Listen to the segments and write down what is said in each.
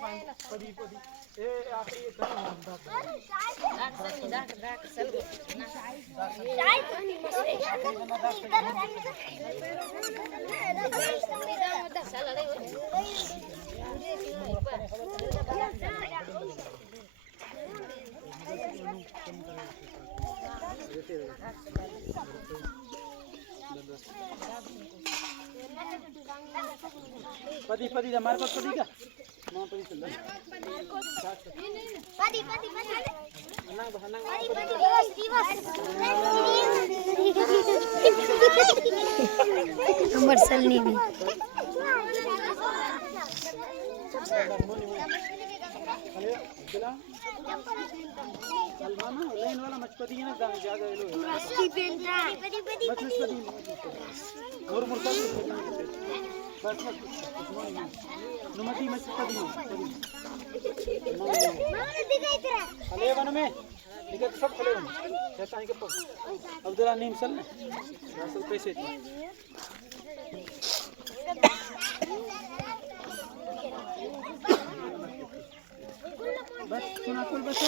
पदी पदी ए आखिरी ये करो पदी पदी हमारे पास पदी का मां पदी चल पदी पदी पदी नंग नंग नंबर चलनी भी अरे दिला अलमाना लाइन वाला मचपदी है ना ज्यादा लो मस्ती पेंटा पदी पदी मचपदी और मुर्गा बस बस नुमती मचपदी माने दिखाई तेरा खले बन में दिखे तो सब खले बन शैतान के पास अब जरा नीम सल ना असल पैसे बस सुना कुल बस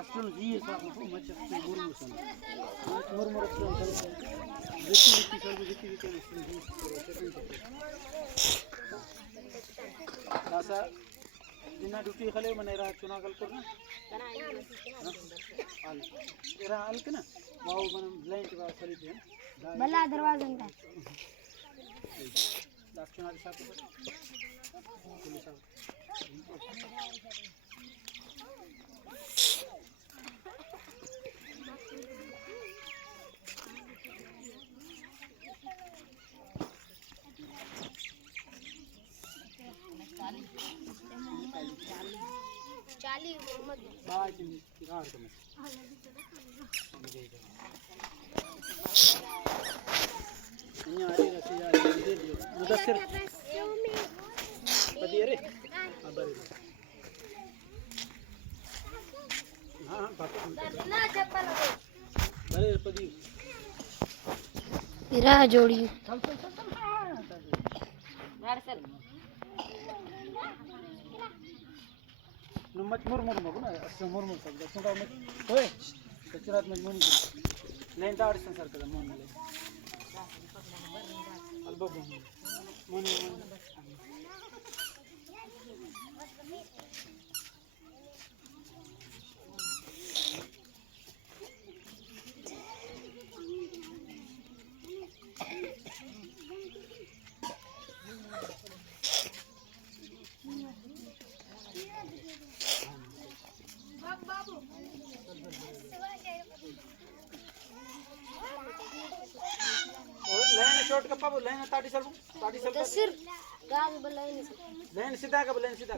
असल जी साहब को मच मुरमुर सन मुरमुर असल जितनी चल जितनी के दासा जिन्ना ड्यूटी खले मने रा चुना कल करना हाल तेरा हाल के ना वाओ मन लाइन के बाद चली थी बल्ला दरवाजा का दास चुना के साथ पुलिस साहब चाली मोहम्मद बाय की किरार करने यहाँ आ रही रसी यार दे दियो मुदस्सिर पदी अरे हाँ बरे हाँ ना चप्पल बरे पदी इरा जोड़ी चल चल चल चल यार सर नमक मुरमुर मगुना असं मुरमुर सब सुंडा मत होय कचरात मजमून लेन दाड संसार कर मन ले अल्बो मन लेन शॉर्ट कप्पा लेन ताटी सर सिर गाज बल्ला लेन सीधा का लेन सीधा